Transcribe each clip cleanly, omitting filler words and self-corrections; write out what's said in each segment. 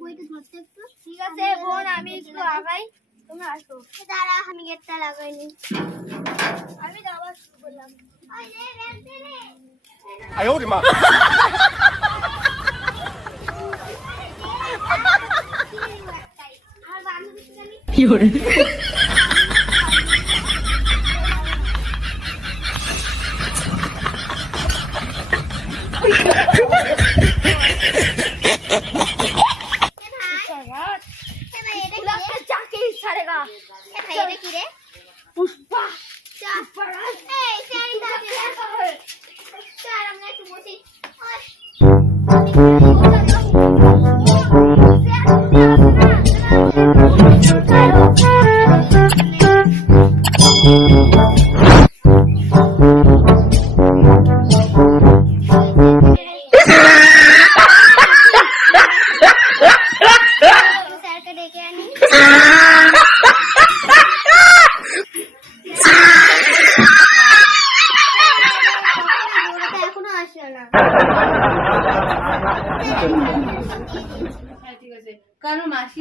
বইটা ধরতে একটু। ঠিক আছে বোন, আমি একটু আগাই, তোমরা আসো। দাঁড়া, আমি গেটটা লাগাইনি। আমি যাওয়া শুরু করলাম। ওই রে রে রে। 哎呦我的妈！ আর বান্ধবীর সাথে আমি 有人， যাকে ইচ্ছা রেগা। এটা কি রে? পুষ্পা এই স্যার স্যার আমরা একটু বসি। স্যারকে ডেকে আনি। এখনো আসলো না। হ্যাঁ ঠিক আছে, কারণ মাসি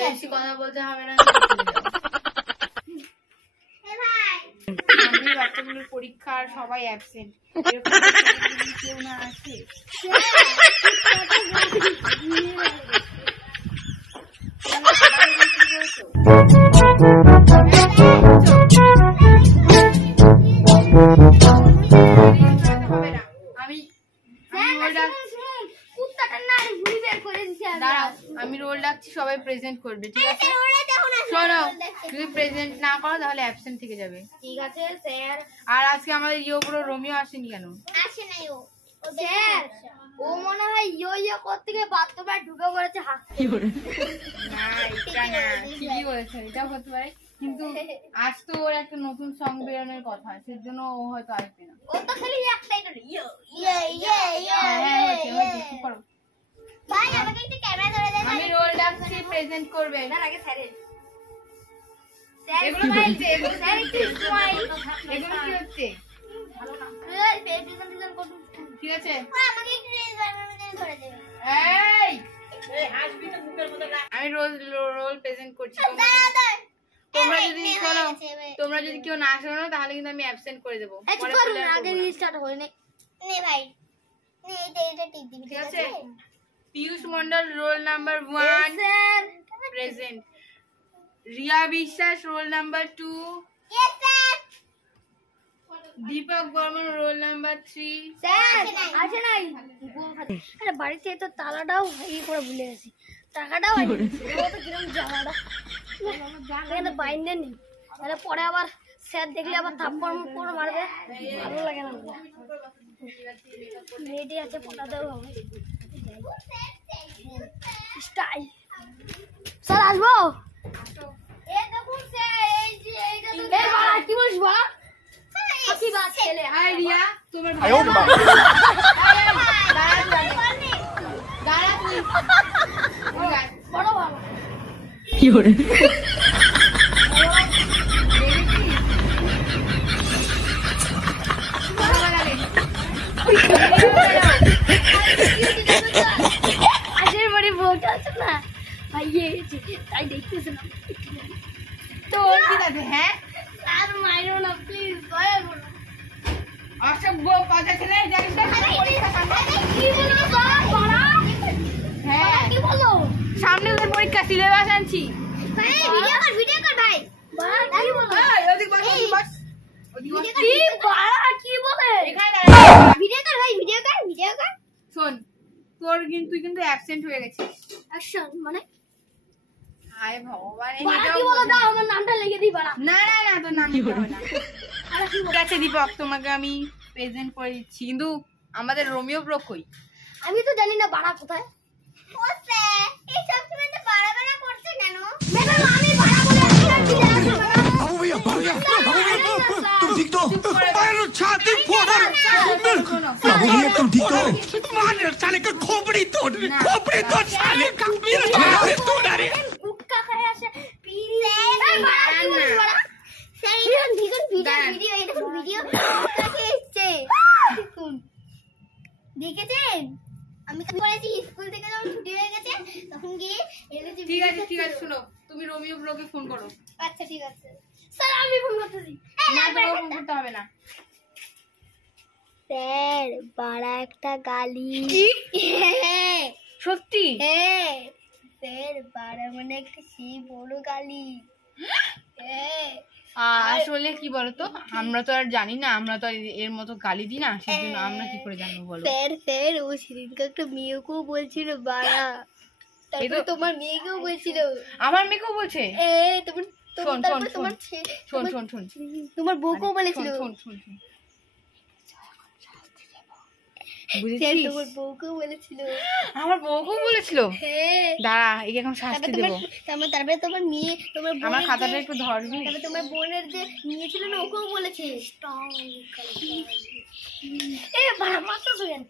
বেশি কথা বলতে হবে না। বাচ্চাগুলোর পরীক্ষার সবাই অ্যাবসেন্ট, কেউ না আছে। আমি রোল ডাকছি, সবাই প্রেজেন্ট করবে, ঠিক আছে? শোনো, যদি প্রেজেন্ট না করো তাহলে অ্যাবসেন্ট থেকে যাবে। ঠিক আছে স্যার। আর আজকে আমাদের ইয়োপুরো রোমিও আসেনি কেন? আসে নাই ও। স্যার ও মনে হয় ইয়ো করতে গিয়ে বাথরুমে ঢুকে পড়েছে। 有人， না এটা না, ঠিকই বলেছে, এটাও হতে পারে, কিন্তু আজ তো ওর একটা নতুন সং বেরোনোর কথা, সেজন্য ও হয়তো আসবে না। ও তো খালি একটাই করে ইয়ে ইয়ে ইয়ে হ্যাঁ হয়েছে হয়েছে, চুপ করো। ভাই আমাকে একটু ক্যামেরা ধরে দেন। আমি রোল ডাকছি, প্রেজেন্ট করবে। না আগে স্যারের। এগুলো মাইলছে, এগুলো স্যার একটু স্মাইল, এগুলো কি হচ্ছে? এই প্রেজেন্টেশন করুন। ঠিক আছে, ও আমাকে একটু ধরে দেবে। এই আমি রোল প্রেজেন্ট করছি। তোমরা যদি শোনো, তোমরা যদি কেউ না শোনো তাহলে কিন্তু আমি অ্যাবসেন্ট করে দেবো। আগে রিস্টার্ট হয়নি। নে ভাই, নে এটা টিপ দিবি, ঠিক আছে? Piyush Mondal roll number 1 present. Riya Biswas roll number 2। Yes sir. Dipak Barman roll number 3। Sir আসে নাই। আরে বাড়িতে তো তালাটাও ই করে ভুলে গেছি, টাকাটাও তো কিরকম জামাটা এখানে বাইন্ডে নেই, তাহলে পরে আবার স্যার দেখলে আবার থাপ্পড় করে মারবে, ভালো লাগে না। রেডি আছে, পটাতেও হবে স্টাইল। স্যার আসবো? এই দেখুন স্যার, এই যে এইটা তো কি বলিস বাবা? কি বাত ছেলে। হাই রিয়া, তোমার 哎呦我的妈！ দাঁড়া তুই, বড় বাবা। 有人， আজের বাড়ি বউটা আছে না ভাই, তাই দেখতেছিলাম। তো ওর কি আছে? হ্যাঁ আর মাইরো না প্লিজ, দয়া করুন। অসভ্য কথা ছেলে, জানিস না পরীক্ষা সামনে? কি বলো বাবা? হ্যাঁ কি বলো? সামনে ওদের পরীক্ষা, সিলেবাস আনছি। ভাই ভিডিও কর ভাই। বাবা কি বলো? এই ওদিক বস, ওদিক বস, ওদিক বস। কি বাবা কি বলে? এখানে দাঁড়া। ভিডিও কর ভাই, ভিডিও কর। শোন, তুই কিন্তু অ্যাবসেন্ট হয়ে গেছিস। অ্যাকশন মানে হায় ভগবান, বাবা কি বলো? দাও আমার নামটা লিখে দিই বাবা। না না না, তোর নাম নিতে হবে না। ঠিক আছে দীপক, তোমাকে আমি প্রেজেন্ট করে দিচ্ছি, কিন্তু আমাদের রোমিও ব্রো কই? আমি তো জানি না বাড়া কোথায়। ও স্যার, এই সব সময় তো বাড়া করছে কেন? ম্যাডাম আমি বাড়া বলে আসছি না, কি জানো? बाबू भैया भाग गया, बाबू भैया तुम ठीक तो? अरे छाती फोड़, बाबू भैया तुम ठीक तो? मार साले का खोपड़ी तोड़ साले का, मेरा तोड़ अरे। গুটকা খায় আসে পিরি। এই বাড়া কি বলিস বাড়া? স্যার এই ভিডিও ভিডিও এই দেখুন ভিডিও কাকে এসেছে দেখুন দেখেছেন আমি কি করেছি স্কুল থেকে যখন ছুটি হয়ে গেছে তখন গিয়ে এসেছি ঠিক আছে শোনো তুমি রোমিও ব্রোকে ফোন করো আচ্ছা ঠিক আছে স্যার আমি ফোন করতেছি না তোমাকে ফোন করতে হবে না স্যার বড় একটা গালি কি হ্যাঁ সত্যি হ্যাঁ স্যার বড় মানে একটা সেই বড় গালি হ্যাঁ আসলে কি বলতো আমরা তো আর জানি না আমরা তো আর এর মতো গালি দিই না সেজন্য আমরা কি করে জানবো বলো স্যার ও সেদিনকে একটা মেয়েকেও বলছিল বাড়া তারপরে তোমার মেয়েকেও বলছিল আমার মেয়েকেও বলছে তোমার শোন, তারপরে শোন, তোমার শোন তোমার বউকেও বলেছিল শোন স্যার বুঝেছিস তোমার বউকেও বলেছিল আমার বউকেও বলেছিল হ্যাঁ দাঁড়া একে এখন শাস্তি দেবো তারপরে তোমার মেয়ে তোমার আমার বোনের খাতাটা যে- একটু ধরবি তারপরে তোমার বোনের যে মেয়ে ছিল না ওকেও বলেছে বাড়া মাত্র শুয়েন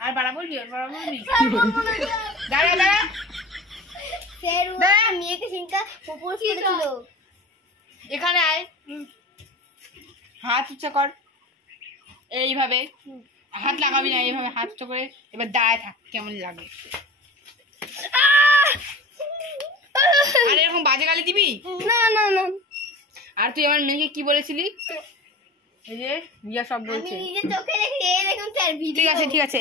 আর বাড়া বলবি আর বাড়া বলবি দাঁড়া স্যার ও দাঁড়া। একটা মেয়েকে সিনকা প্রপোজ করেছিল এখানে আয় হাত উঁচা কর এইভাবে হাত লাগাবি না এইভাবে হাত উঁচা করে এবার দাঁড়ায় থাক কেমন লাগে আর এরকম বাজে গালি দিবি না না না আর তুই আমার মেয়েকে কি বলেছিলি এই যে রিয়া সব আমি বলছে নিজের চোখে দেখি এই দেখুন স্যার ভিডিও ঠিক আছে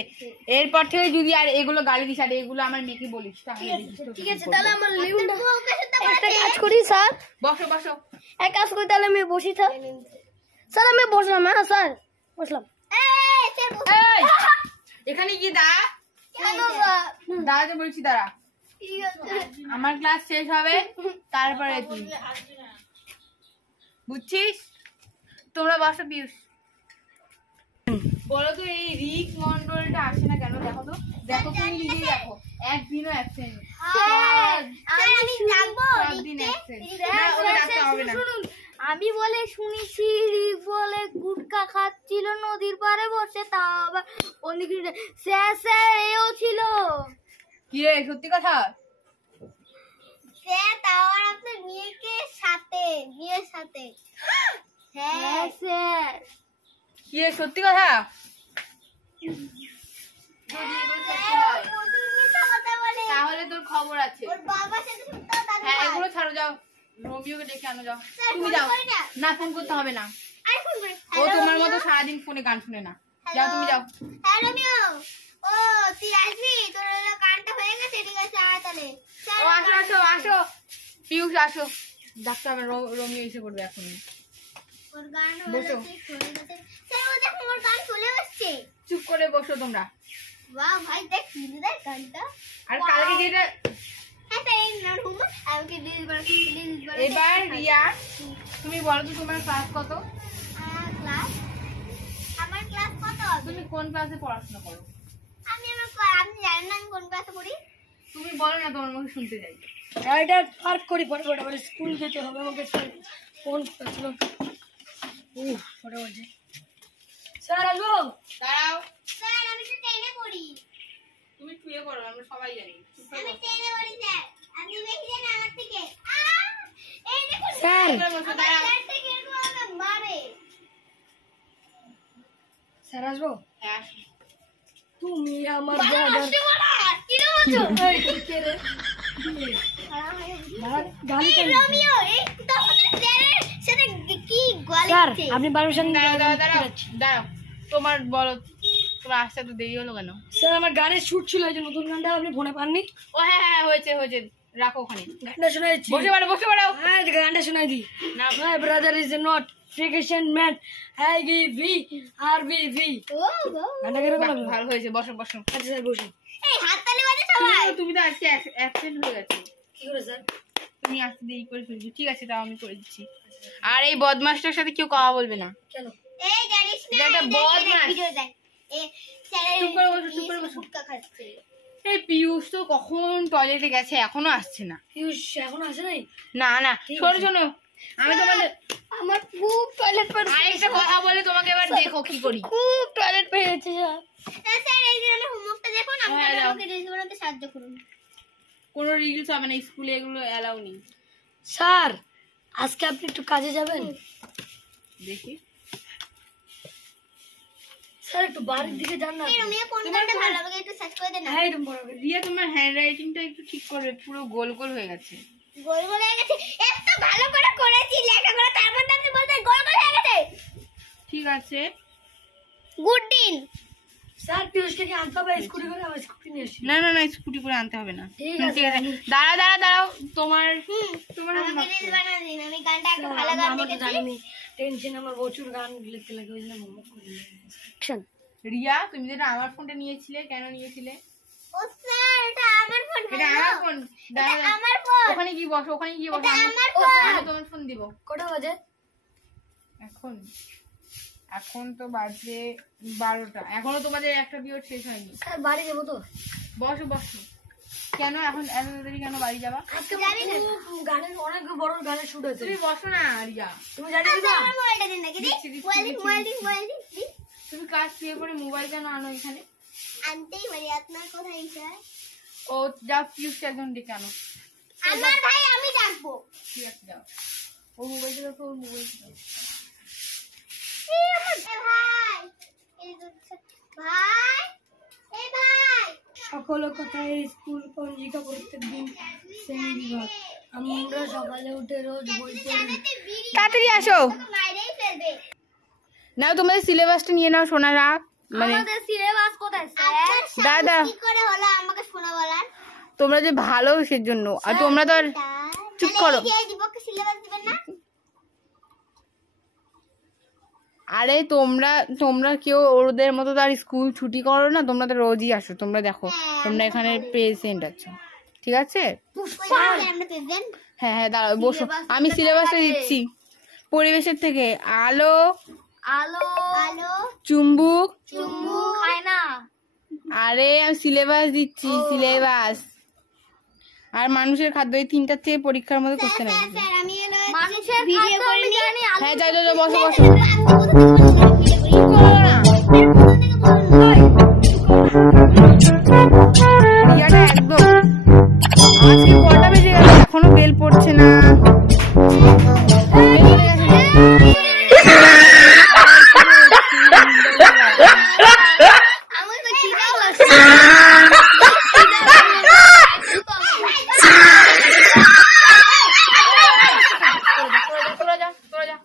এরপর থেকে যদি আর এগুলো গালি দিস আর এগুলো আমার মেয়েকে বলিস তাহলে দেখিস তোকে ঠিক কি আছে করবো। তাহলে আমার লিউনটা বউকে সাথে একটা কাজ করি স্যার বসো এক কাজ করি তাহলে আমি বসি স্যার আমি বসলাম হ্যাঁ স্যার বসলাম এই স্যার এই, এখানে কি দাঁড়া কেন স্যার দাঁড়াতে বলছি দাঁড়া ঠিক আছে আমার ক্লাস শেষ হবে তারপরে তুই বুঝছিস তোমরা বসো পিউষ বলো তো এই রিক মন্ডলটা আসে না কেন দেখো তুমি নিজেই দেখো একদিনও অ্যাবসেন্ট স্যার আমি ডাকবো সব দিন অ্যাবসেন্ট স্যার, ওকে স্যার, ডাকতে স্যার, হবে না শুনুন, আমি বলে শুনেছি রিক বলে গুটকা খাচ্ছিল নদীর পাড়ে বসে তা আবার অন্যদিকে স্যার এও ছিল কি রে সত্যি কথা স্যার তাও আর আপনার মেয়ের সাথে হ্যাঁ স্যার কি রে সত্যি কথা স্যার ও প্রচুর মিথ্যা কথা বলে তাহলে তোর খবর আছে ওর বাবার সাথে সত্য দাদু হ্যাঁ এগুলো ছাড়ো যাও রোমিওকে ডেকে আনো যাও স্যার, তুমি ফোন যাও করি না। না ফোন করতে হবে না আই ফোন করে ও তোমার মতো সারাদিন ফোনে গান শুনে না যাও তুমি যাও হ্যালো মিও ও তুই আসবি তোর হলো কানটা হয়ে গেছে ঠিক আছে আয় তাহলে স্যার, ও আসো পিউষ আসো ডাক্তার হবে রোমিও এসে করবে এখন ওর গান বসো। হয়ে গেছে স্যার ও দেখো ওর গান চলে আসছে চুপ করে বসো তোমরা বাহ ভাই দেখ শুনে দেখ গানটা আর কালকে যেটা হ্যাঁ স্যার এই নাম হুম আমাকে দিস বানাতে এবার রিয়া তুমি বলো তো তোমার ক্লাস কত ক্লাস আমার ক্লাস কত হবে তুমি কোন ক্লাসে পড়াশোনা করো আমি জানি না আমি কোন ক্লাসে পড়ি তুমি বলো না তোমার মুখে শুনতে চাই এটা পার্ক করি ফটাফট আমার স্কুল যেতে হবে আমাকে ফোন করেছিল ফটাফট স্যার আসবো দাঁড়াও স্যার আমি তো ট্রেনে পড়ি তুমি শুয়ে করো আমরা সবাই জানি চুপ করে আমি বসো। ট্রেনে পড়ি স্যার আপনি বেশি জানেন আমার থেকে এই দেখুন স্যার চুপ করে বসো, আমার দাঁড়াও। স্যার থেকে এরকম আমাকে মারে স্যার আসবো হ্যাঁ তুমি আমার ব্রাদার কি বলছো গালি এই রোমিও এই তখন স্যারের সাথে কি গালি স্যার দিচ্ছে আপনি পারমিশন দাঁড়াও তোমার বলো তোমার আসতে তো দেরি হলো কেন স্যার আমার গানের শুট ছিল এই যে নতুন গানটা আপনি ফোনে পাননি ও হ্যাঁ হয়েছে রাখো ওখানে গানটা শোনাচ্ছি বসে পড়ো হ্যাঁ গানটা শোনাই দি না my brother is not frication man I give V R V V O go গানটা কিরকম বাহ, লাগলো ভালো হয়েছে বসো আচ্ছা স্যার বসুন এই হাততালি বাজে সবাই তুমি তো আজকে অ্যাবসেন্ট হয়ে গেছো কি করে স্যার তুমি আসতে দেরি করে ফেলছো ঠিক আছে তাও আমি করে দিচ্ছি আর এই বদমাসটার সাথে কেউ কথা বলবে না কেন এই জানিস না এটা একটা বদমাশ। ভিডিও দেখ এ স্যারের চুপ করে বসো। ফুটকা খাচ্ছে এই পিয়ুষ তো কখন টয়লেটে গেছে এখনো আসছে না পিউষ এখনো আসে নাই না শোনো আমি তোমাদের আমার খুব টয়লেট পেয়ে আরেকটা কথা বলে তোমাকে এবার দেখো কি করি খুব টয়লেট পেয়েছে স্যার স্যার এই যে আমার হোমওয়ার্কটা দেখুন হ্যাঁ, আপনারা দাও। আমাকে রিলস বানাতে সাহায্য করুন কোনো রিলস হবে না স্কুলে, এগুলো অ্যালাউ নেই। স্যার আজকে আপনি একটু কাজে যাবেন? দেখি স্যার একটু বাড়ির দিকে যান না। রোমিও কোন গানটা ভালো লাগে একটু সার্চ করে দে না। হ্যাঁ এরকম বড় করে। রিয়া তোমার হ্যান্ড রাইটিংটা একটু ঠিক করবে, পুরো গোল গোল হয়ে গেছে। গোল গোল হয়ে গেছে, এত ভালো করে করেছি লেখাগুলো, তারপর তো আপনি বলতে গোল গোল হয়ে গেছে। ঠিক আছে গুড দিন। স্যার পিউষকে কি আনতে হবে স্কুটি করে? আমার স্কুটি নিয়ে এসেছি। না না না স্কুটি করে আনতে হবে না। ঠিক আছে। দাঁড়াও তোমার তোমার আমাকে রিল বানা দিন, আমি গানটা একটা ভালো গান আমার তো দেখেছি। জানি টেনশন, আমার প্রচুর গান লিখতে লাগে, ওই জন্য মনে করি। রিয়া তুমি যেটা আমার ফোনটা নিয়েছিলে, কেন নিয়েছিলে? ও স্যার এটা আমার ফোন। এটা আমার ফোন। দাঁড়াও, আমার ফোন। ওখানে গিয়ে বসো, ওখানে গিয়ে বসো। এটা আমি আমার ফোন। আমি তোমার ফোন দিব। কটা বাজে? এখন তো বাজে 12টা, এখনো তোমাদের একটা পিরিয়ড শেষ হয়নি। স্যার বাড়ি যাবো তো। বসো বসো। কেন এখন এত তাড়াতাড়ি কেন বাড়ি যাবা? আজকে গানের অনেক বড় গানের শুট আছে। তুমি বসো না রিয়া, তুমি জানি আচ্ছা, আমার মোবাইলটা দিন নাকি? দিচ্ছি, দিচ্ছি, মোবাইল দিচ্ছি, দিন। তুমি কাজ পেয়ে পরে মোবাইল কেন আনো এখানে? আনতেই পারি, আপনার কোথায় স্যার? ও যাও পিউষকে একজন ডেকে আনো। আমার ভাই আমি ডাকবো। ঠিক আছে যাও। ও মোবাইলটা দেখো, ওর মোবাইলটা দাও। এই আমার ভাই, এই ভাই, এই ভাই। সকল কথায় স্কুল পঞ্জিকা প্রত্যেকদিন শ্রেণী বিভাগ। আমরা সকালে উঠে রোজ বই পড়ি। তাড়াতাড়ি আসো। মাইরেই ফেলবে। নাও তোমাদের সিলেবাসটা নিয়ে নাও সোনারা। মানে আমাদের সিলেবাস কোথায় স্যার? দাদা কি করে হলো আমাকে শোনা বলার? তোমরা যে ভালো সেজন্য, আর তোমরা তো আর চুপ করো। তাহলে এই দিবকে সিলেবাস দিবেন না? আরে তোমরা কেউ ওদের মতো তো আর স্কুল ছুটি করো না, তোমরা তো রোজই আসো। তোমরা দেখো তোমরা এখানে প্রেজেন্ট আছো, ঠিক আছে? আমরা পেবেন। হ্যাঁ হ্যাঁ দাঁড়াও বসো, আমি সিলেবাসটা দিচ্ছি। পরিবেশের থেকে আলো, আলো আলো, চুম্বক। চুম্বু খায় না। আরে আমি সিলেবাস দিচ্ছি, সিলেবাস। আর মানুষের খাদ্য, এই তিনটার থেকে পরীক্ষার মধ্যে করতে না। স্যার আমি হলো মানুষের ভিডিও খাদ্য করে আমি নিয়ে জানি। হ্যাঁ যাও যাও যাও, বসো বসো। রিয়াটা একদম, আজকে কটা বেজে গেছে এখনো বেল পড়ছে না। বেল পড়ে গেছে। আমার তো খিদাও লাগছে। তোরা যা, তোরা যা।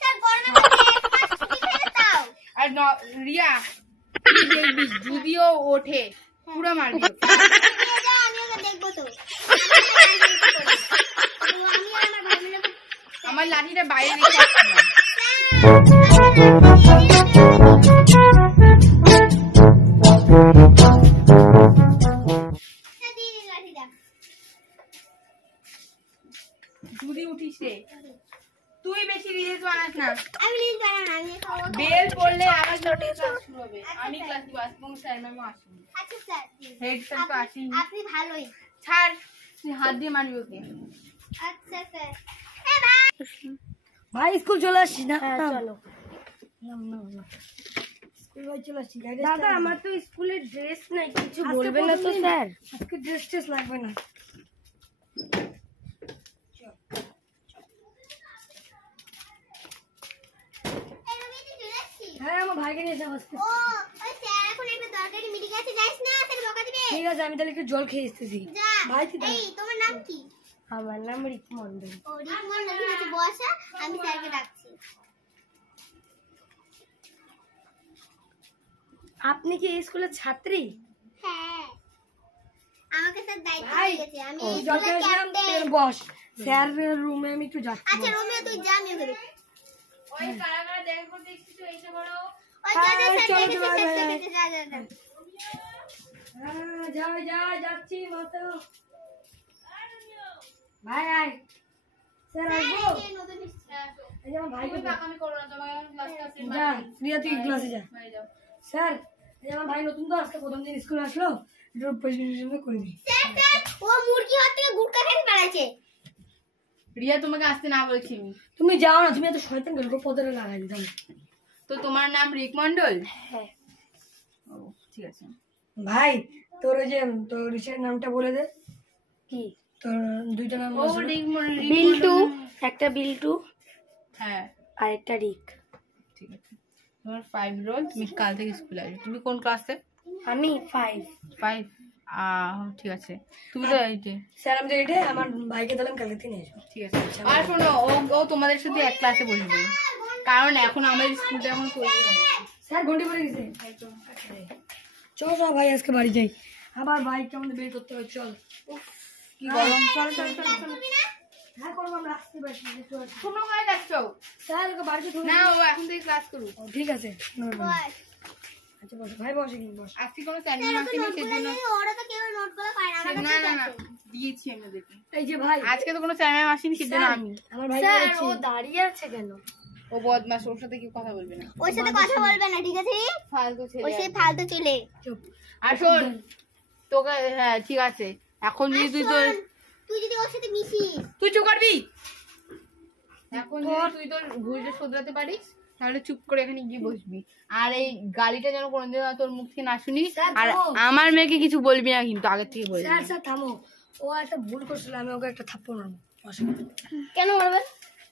স্যার গরমে ছুটি খেয়ে দাও। আর রিয়া তুই দেখবি যদিও ওঠে পুরো মারবি। নিয়ে যাও, আমি ওকে দেখবো তো। আমি আর আমার ভাই মিলে আমার লাঠিটা বাইরে রেখে আসছিলাম। যদি উঠিস রে, তুই বেশি রিলস বানাস না। আমি লিস্ট বানাবো না, আমি খাবো। বেল পড়লে আমার ক্লাস শুরু হবে। আমি ক্লাস দিব, আজকে কোনো স্যার ম্যামও আসেনি। আচ্ছা স্যার, হেড স্যার তো আসেনি। আপনি ভালোই। ছাড়, তুই হাত দিয়ে মারবি ওকে। আচ্ছা স্যার। এ ভাই, ভাই স্কুল চলে আসছি না? চলো। স্কুল ভাই চলে আসছি। দাদা আমার তো স্কুলের ড্রেস নাই, কিছু বলবেন না তো স্যার? আজকে ড্রেস লাগবে না। এই রুমিতে চলে আসছি। হ্যাঁ আমার ভাইকে নিয়ে যাবো আজকে। ও, ওই স্যার এখন একটা দরকারি মিটিং আছে, যাইস না, স্যার বকা দিবে। ঠিক আছে আমি তাহলে একটু জল খেয়ে এসতেছি। যা। ভাই তুই এই তোমার নাম কি? আমার নাম রিক মন্ডল। ও রিকমন, ঠিক আছে বসা, আমি স্যারকে ডাকছি। আপনি কি এই স্কুলের ছাত্রী? হ্যাঁ, আমাকে স্যার দায়িত্ব ভাই দিয়েছে, আমি ও এই জল স্কুলের খেয়েছিলাম, ক্যাপ্টেন। তুই বস। স্যার রুমে আমি একটু যাচ্ছি। আচ্ছা রোমিও তুই যা, আমি ওকে দেখছি। ওই কারা কারা দেখা করতে এসেছিস তো এসে বলো। ওই যা যা, হ্যাঁ, স্যার চলো, দেখেছে, চলো, স্যার ভাই। দেখেছে, যা যা যা। হ্যাঁ যাচ্ছি মতো। ভাই আয়। স্যার আসবো? এই নতুন এসেছে। এই যে আমার ভাইকে তুমি পাকামি করো না, তোমাকে ক্লাসটা যা, রিয়া তুই ক্লাসে যা। বাইরে যাও। স্যার আমার ভাই নতুন তো আজকে প্রথম দিন স্কুলে আসলো, একটু প্রেজেন্টেশন করে দিই। ও মুরগি হাত থেকে গুটকা খেতে পারাছে। রিয়া তোমাকে আসতে না বলেছি আমি। তুমি যাও না, তুমি এত শয়তান গল্প পদরে লাগাই দিতাম। তো তোমার নাম রিক মন্ডল? হ্যাঁ। ও ঠিক আছে। ভাই তোর ওই যে তোর রিসের নামটা বলে দে। কি তোর দুইটা নাম? ও রিক মন্ডল। বিল্টু, একটা বিল্টু হ্যাঁ আর একটা রিক। ঠিক আছে। তোমার 5 রোল, তুমি কাল থেকে স্কুলে আসবে। তুমি কোন ক্লাসে? আমি 5। 5? ঠিক আছে। তুমি তো এইটে। স্যার আমি তো এইটে, আমার ভাইকে দিলাম কালকে থেকে নিয়ে আসবো। ঠিক আছে। আর শোনো, ও তোমাদের সাথে এক ক্লাসে বসবে, কারণ এখন আমাদের স্কুলটা এখন তৈরি হয়নি। স্যার ঘন্টি পড়ে গেছে। চল চল ভাই আজকে বাড়ি যাই, আবার বাইকটা আমাদের বের করতে হবে। চল। কি গরম। চল চল চল চল। হ্যাঁ করবো, আমরা আসতে পারছি। শোনো কোথায় যাচ্ছ? স্যার ওকে বাড়িতে ধরে না, ও এখন থেকে ক্লাস করুক। ঠিক আছে। আচ্ছা বসো ভাই, বসে কি বস। আজকে কোনো স্যান্ডউইচ আসেনি, সেজন্য। ওরা তো কেউ নোটগুলো পায় না, আমরা না না না, দিয়েছি আমি ওদেরকে। এই যে ভাই, আজকে তো কোনো স্যান্ডউইচ আসেনি, সেজন্য আমি। আমার ভাই স্যার, ও দাঁড়িয়ে আছে কেন? ও বদমাশ, ওর সাথে কি কথা বলবে না। ওর সাথে কথা বলবে না, ঠিক আছে? ফালতু ওর ছেলে। সাথে ফালতু চলে। চুপ। আর শোন, তোকে, হ্যাঁ ঠিক আছে, এখন যদি তুই তোর, তুই যদি ওর সাথে মিশিস, তুই চুপ করবি। এখন যদি তুই তোর ভুলটা শোধরাতে পারিস, তাহলে চুপ করে এখানে গিয়ে বসবি। আর এই গালিটা যেন কোনোদিন তোর মুখ থেকে না শুনি। আর আমার মেয়েকে কিছু বলবি না কিন্তু, আগের থেকে বলবি। স্যার স্যার থামো, ও একটা ভুল করছিল, আমি ওকে একটা থাপ্পড় মারবো। বসো। কেন মারবে?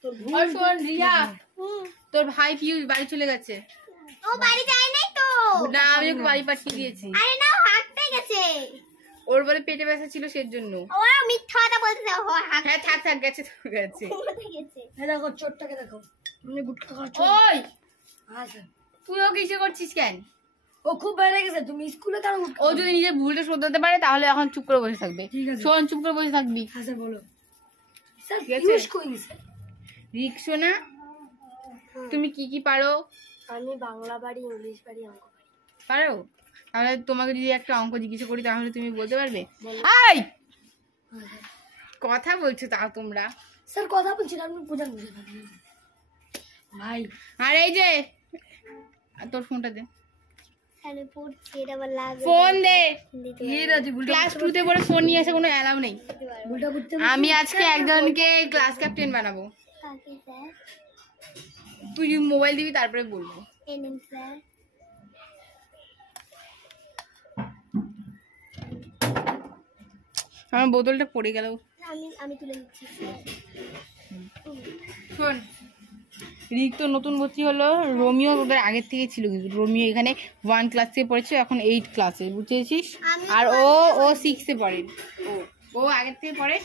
তোর ভুল। আর শোন রিয়া, হুম, তোর ভাই পিউষ বাড়ি চলে গেছে। ও বাড়ি যায় নাই তো। না, আমি ওকে বাড়ি পাঠিয়ে দিয়েছি। আরে না, ও হাঁটতে গেছে। ওর বলে পেটে ব্যথা ছিল, সেজন্য। ও মিথ্যা কথা বলতেছে, ও হাঁটতে হ্যাঁ থাক থাক, গেছে তো গেছে। গেছে। এই দেখো চোরটাকে দেখো, তুমি গুটকা খাচ্ছ। ওই, হ্যাঁ স্যার। তুইও কিসে করছিস কেন? ও খুব বেড়ে গেছে, তুমি স্কুলে কেন গুটকা? ও যদি নিজের ভুলটা শোধরাতে পারে, তাহলে এখন চুপ করে বসে থাকবে। ঠিক আছে। শোন, চুপ করে বসে থাকবি। হ্যাঁ স্যার বলো। স্যার ঠিক আছে। পিউষ কই স্যার? রিকশো না, তুমি কি কি পারো? আমি বাংলা বাড়ি, ইংলিশ বাড়ি, অঙ্ক বাড়ি। পারো? তাহলে তোমাকে যদি একটা অঙ্ক জিজ্ঞেস করি, তাহলে তুমি বলতে পারবে? বলো। আই, হ্যাঁ, স্যার। কথা বলছো তাও তোমরা। স্যার কথা বলছি না, আপনি বোঝান বুঝে থাকেন ভাই। আর এই যে, তোর ফোনটা দে। আমি পড়ছি, এটা আবার লাগবে। ফোন দে। এই রাজি ভুলটা ক্লাস 2 তে পড়ে ফোন নিয়ে আসা কোনো অ্যালাউ নেই। ভুলটা করতে আমি আজকে একজনকে ক্লাস ক্যাপ্টেন বানাবো। কাকে স্যার? তুই মোবাইল দিবি, তারপরে বলবো। এই নিন স্যার। আমার বোতলটা পড়ে গেল। আমি তুলে নিচ্ছি। শোন, রিক তো নতুন ভর্তি হলো। রোমিও ওদের আগের থেকে ছিল, কিন্তু রোমিও এখানে 1 ক্লাস থেকে পড়েছে, এখন 8 ক্লাসে, বুঝেছিস? আর ও 6-এ পড়ে। ও আগের থেকে পড়ে।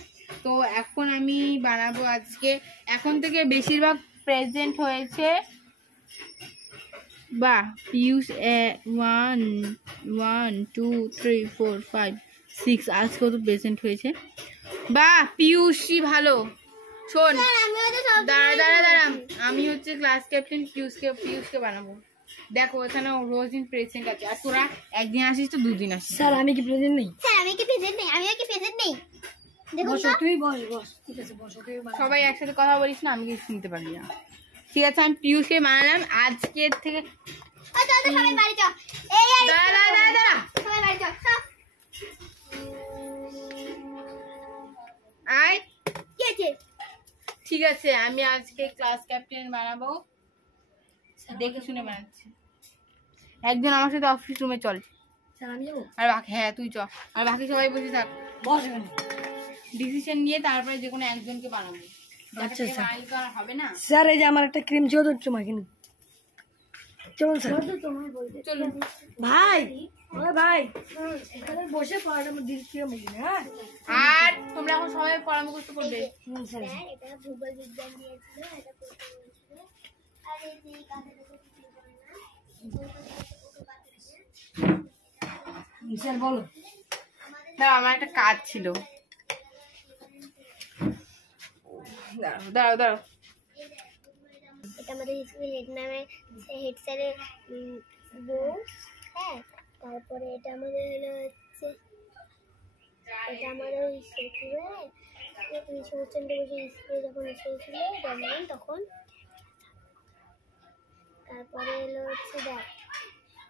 তো এখন আমি বানাবো আজকে, এখন থেকে বেশিরভাগ প্রেজেন্ট হয়েছে। বাহ, পিউষ 1 1 2 3 4 5 6, আজকেও তো প্রেজেন্ট হয়েছে। বাহ, পিউষই ভালো। শোন, দাঁড়া দাঁড়া দাঁড়া, আমি হচ্ছে ক্লাস ক্যাপ্টেন, পিউষকে বানাবো। দেখো এখানে রোজ দিন প্রেজেন্ট আছে, আর তোরা একদিন আসিস তো 2 দিন আসিস। স্যার আমি কি প্রেজেন্ট নেই? স্যার আমি কি প্রেজেন্ট নেই? আমিও কি প্রেজেন্ট নেই? দেখুন বসো, তো। তুই বস বস। ঠিক আছে বসো, তুই বানাও। সবাই একসাথে কথা বলিস না, আমি কিছু শুনতে পারি না। ঠিক আছে, আমি পিউষকে বানালাম আজকের থেকে। ও চল তো, সবাই বাড়ি চল। এই এই দাঁড়া দাঁড়া দাঁড়া দাঁড়া, সবাই বাড়ি চল। সব। আয়। কি আছে? ঠিক আছে, আমি আজকে ক্লাস ক্যাপ্টেন বানাবো, দেখে শুনে বানাচ্ছি। একজন আমার সাথে অফিস রুমে চল। স্যার আমি যাবো? আর বাকি, হ্যাঁ তুই চ, আর বাকি সবাই বসে থাক। বস এখানে। ডিসিশন নিয়ে তারপরে যে কোনো একজনকে বানাবো। আচ্ছা, স্যার। বানালে তো আর হবে না। স্যার এই যে আমার একটা ক্রিম ছিল তো, একটু মাখিনি। চলুন স্যার। চলুন। ভাই, ওরে ভাই, এখানে বসে পড়াটা আমার দিদি কিরম হয়েছে, হ্যাঁ? আর তোমরা এখন সবাই পরামর্শ করবে। স্যার স্যার এটা ভূগোল বিজ্ঞান দিয়েছিল, এটা করতে বলেছিল। আর এই যে কাঁথাটা কিছু করে না। স্যার বলো। না, আমার একটা কাজ ছিল। দাঁড়াও দাঁড়াও দাঁড়াও। এটা আমাদের স্কুল হেড স্যারের বউ। হ্যাঁ, তারপরে এটা আমাদের হলো হচ্ছে, এটা আমাদের শরৎচন্দ্র বসু স্কুলে যখন এসেছিল জন্মদিন তখন। তারপরে এলো হচ্ছে দেখ,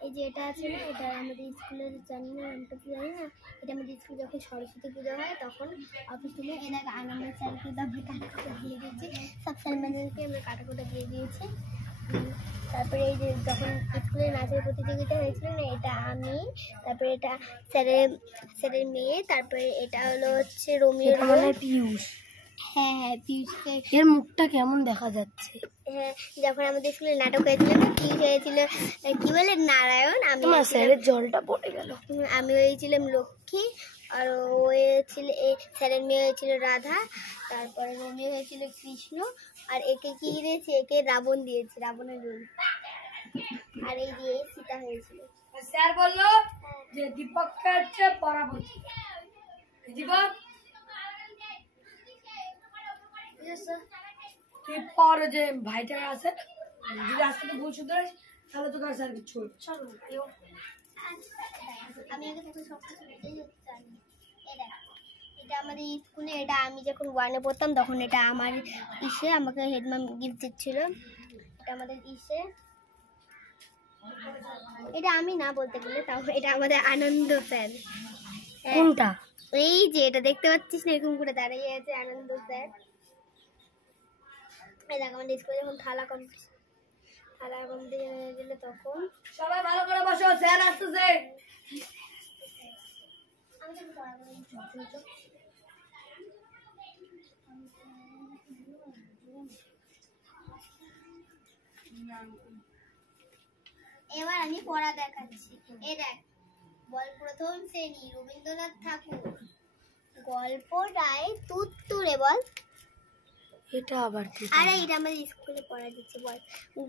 এই যে এটা আছে না, এটা আমাদের স্কুলের জানি না নামটা কি জানি না, এটা আমাদের স্কুলে যখন সরস্বতী পুজো হয় তখন অফিস থেকে এরা আনন্দের স্যারকে আমরা কাটাকুটা দিয়ে দিয়েছি, সব স্যার ম্যানেজারকে আমরা কাটাকুটা দিয়ে দিয়েছি। তারপরে এই যে যখন স্কুলে নাচের প্রতিযোগিতা হয়েছিল না, এটা আমি, তারপরে এটা স্যারের মেয়ে, তারপরে এটা হলো হচ্ছে রোমিও পিয়ুষ। হ্যাঁ হ্যাঁ পিয়ুষকে। এর মুখটা কেমন দেখা যাচ্ছে? হ্যাঁ যখন আমাদের স্কুলে নাটক হয়েছিল না, পিয়ুষ হয়েছিল কি বলে নারায়ণ, আমি তোমার স্যারের জলটা পড়ে গেল। আমি হয়েছিলাম লক্ষ্মী, আর ও হয়েছিল স্যারের মেয়ে হয়েছিল রাধা, তারপরে রোমিও হয়েছিল কৃষ্ণ, আর একে কি দিয়েছি, একে রাবণ দিয়েছি, রাবণের রোল। আর এই দিয়ে সীতা হয়েছিল। স্যার বললো যে দীপককে হচ্ছে পড়াবো। দীপক তুই পর যে ভাইটা আছে, যদি আজকে তো ভুল শুধরাস তাহলে তোকে স্যার কিছু চলো। আমি আগে থেকে সব কিছু জানি। এটা আমাদের স্কুলে, এটা আমি যখন 1-এ পড়তাম তখন এটা আমার ইসে আমাকে হেডম্যাম গিফট দিচ্ছিল। এটা আমাদের ইসে, এটা আমি না বলতে গেলে তাও এটা আমাদের আনন্দ স্যার। কোনটা? এই যে এটা দেখতে পাচ্ছিস না, এরকম করে দাঁড়িয়ে আছে আনন্দ স্যার। এই দেখ আমাদের স্কুলে যখন থালা কম্পিটিশন হয়েছিল তখন। সবাই ভালো করে বসো, স্যার আসতেছে। এবার আমি পড়া দেখাচ্ছি। এই দেখ, বল প্রথম শ্রেণী রবীন্দ্রনাথ ঠাকুর, গল্পটায় তুত্তুরে বল। এটা আবার কি? আরে এটা আমাদের স্কুলে পড়া দিচ্ছে, বল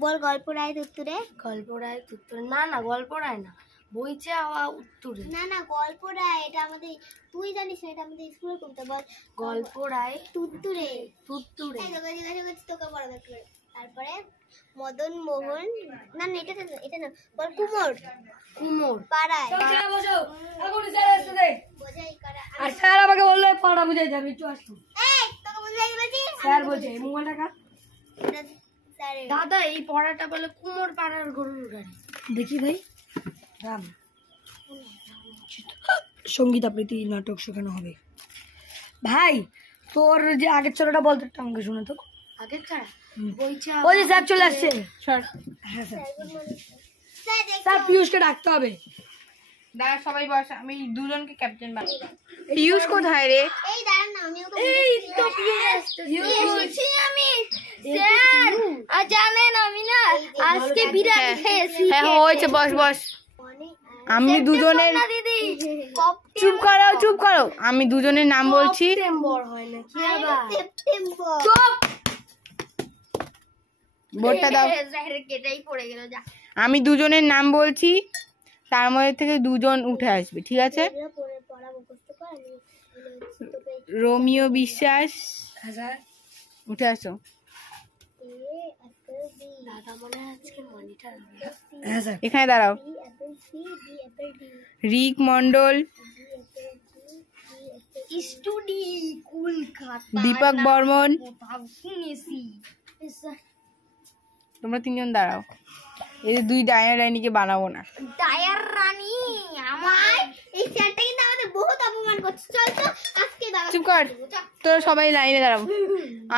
বল গল্পটায় তুত্তুরে। গল্পরায় উত্তরে? না না গল্পরায় না, বইছে আওয়া উত্তরে। না না গল্পটায়, এটা আমাদের, তুই জানিস না, এটা আমাদের স্কুলে কবিতা। বল গল্পরায় তুত্তুরে। তুত্তুরে। এই তোকে জিজ্ঞাসা করছি, তোকে পড়া দেখতে। তারপরে মদন মোহন, না না এটা না, এটা না, বল কুমোর পাড়ায়। বসো, এখন স্যার আসতেছে। বোঝাই করা। আর স্যার আমাকে বললো পড়া বুঝাই যাবে, একটু আসতো। এই তোকে বুঝাই বলছি। স্যার বলছে এই মোবাইলটা কার? এটা স্যারের। দাদা এই পড়াটা বলে কুমোর পাড়ার গরুর গাড়ি। দেখি ভাই। রাম সঙ্গীত আবৃত্তি নাটক শেখানো হবে। ভাই তোর যে আগের চলাটা বলতে আমাকে শুনে তো। আগের চলা বইছে, ওই যে স্যার চলে আসছে। স্যার হ্যাঁ স্যার, স্যার দেখ, স্যার পিয়ুষকে ডাকতে হবে। দাঁড়া সবাই বস, আমি দুজনকে ক্যাপ্টেন বানাবো। পিয়ুষ কোথায় রে? এই দাঁড়ান না, আমি ওকে এই তো পিয়ুষ এসেছি আমি। স্যার আর জানেন আমি না আজকে বিরিয়ানি খেয়েছি। হ্যাঁ হয়েছে, বস বস। অনেক আমি দুজনের, দিদি চুপ করো, আমি দুজনের নাম বলছি। সেপ্টেম্বর হয় না কি আবার? সেপ্টেম্বর। বোর্ডটা দাও। কেটেই পড়ে গেল যা। আমি দুজনের নাম বলছি, তার মধ্যে থেকে দুজন উঠে আসবে, ঠিক আছে? পড়া মুখস্থ কর, আমি তোকে রোমিও বিশ্বাস, হ্যাঁ স্যার। উঠে আসো। দাদা মনে হয় আজকে মনিটর। হ্যাঁ স্যার। এখানে দাঁড়াও। রিক মন্ডল, স্টুডি কলকাতা, দীপক বর্মন, শুনেছি। তোমরা তিনজন দাঁড়াও। এই যে দুই ডাইনিকে বানাবো না। ডায়ার রানী আমার এই স্যারটা কিন্তু আমাদের বহুত অপমান করছে। চল তো আজকে দাদা চুপ কর, তোরা সবাই লাইনে দাঁড়াবো।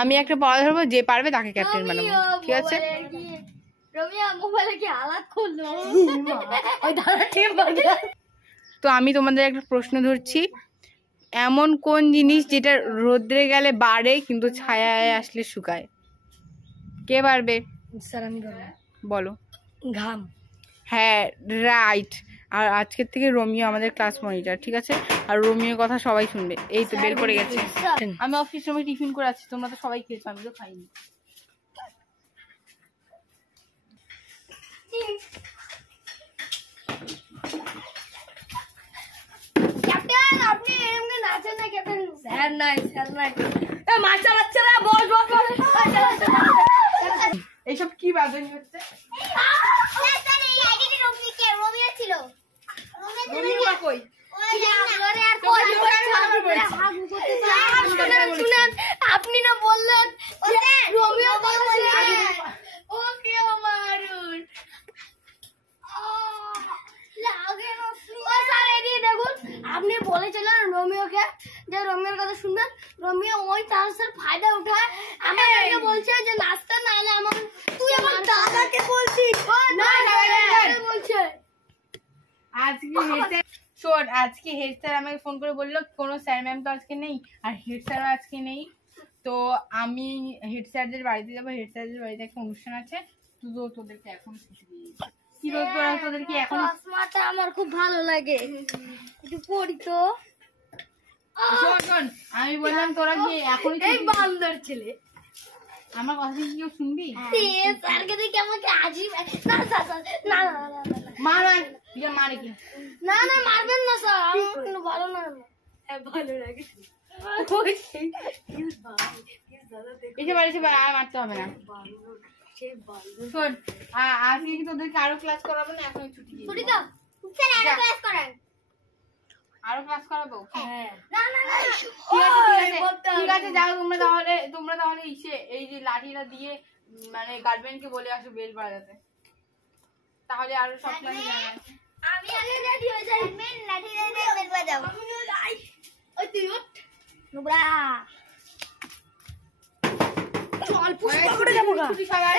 আমি একটা পড়া ধরবো, যে পারবে তাকে ক্যাপ্টেন বানাবো, ঠিক আছে? রমিয়া মোবাইলে কি আলাদ করলো? ওই দাদা ঠিক বলে। তো আমি তোমাদের একটা প্রশ্ন ধরছি, এমন কোন জিনিস যেটা রোদ্রে গেলে বাড়ে কিন্তু ছায়ায় আসলে শুকায়? কে পারবে? স্যার আমি বলবো বলো। ঘাম। হ্যাঁ রাইট। আর আজকের থেকে রোমিও আমাদের ক্লাস মনিটর, ঠিক আছে? আর রোমিওর কথা সবাই শুনবে। এই তো বের করে গেছে। আমি অফিস রুমে টিফিন করে আছি, তোমরা তো সবাই খেয়েছো, আমি তো খাইনি। ক্যাপ্টেন আপনি এমনি নাচেন না ক্যাপ্টেন? স্যার নাই, স্যার নাই। এ মাছ চালাচ্ছে না, বল বল বল। এইসব কি বাজে হচ্ছে? স্যার এই আইডিটি রমিয়া ছিল। রোমিও কই? ওই যে আমরে আর কই শুনেন, আপনি না বললেন রমিও বলছে ওকে মারুন। বলছে যে নাচতে না হলে আমার তুই আমার দাদাকে বলছিস না বলছে আজকে হেড শোন, আজকে হেড স্যার আমাকে ফোন করে বললো কোনো স্যার ম্যাম তো আজকে নেই, আর হেড স্যারও আজকে নেই। তো আমি হেড স্যারদের বাড়িতে যাবো, হেড স্যারদের বাড়িতে একটা অনুষ্ঠান আছে, তো তোদেরকে এখন ছুটি দিয়ে দিচ্ছি। কি বলতো তোদেরকে এখন? চশমাটা আমার খুব ভালো লাগে, একটু পড়ি তো। শোন, আমি বললাম তোরা কি এখনই এই বান্দর ছেলে, আমার কথা কি কেউ শুনবি? স্যারকে দেখে আমাকে আজিব না স্যার না মারা মারে কি? না না মারবেন না স্যার, আমি কিন্তু ভালো না ভালো লাগে এসে আর মারতে হবে না। শোন, আজকে কি তোদেরকে আরো ক্লাস করাবো না এখন ছুটি দিয়ে ছুটি দেবো? দাও স্যার, আরো ক্লাস করান। আরো ক্লাস করাবো? না না না ঠিক আছে যাও তোমরা তাহলে এই যে লাঠিটা দিয়ে মানে গার্ডম্যানকে বলে আসো বেল বাজাতে, তাহলে আরো সব ক্লাসে যাবে। আমি আগে রেডি হয়ে যাই, মেন লাঠি রেডি বেল বাজাও। ওই তুই উঠ নুবরা চল পুষ্পা করে যাবো গা সবাই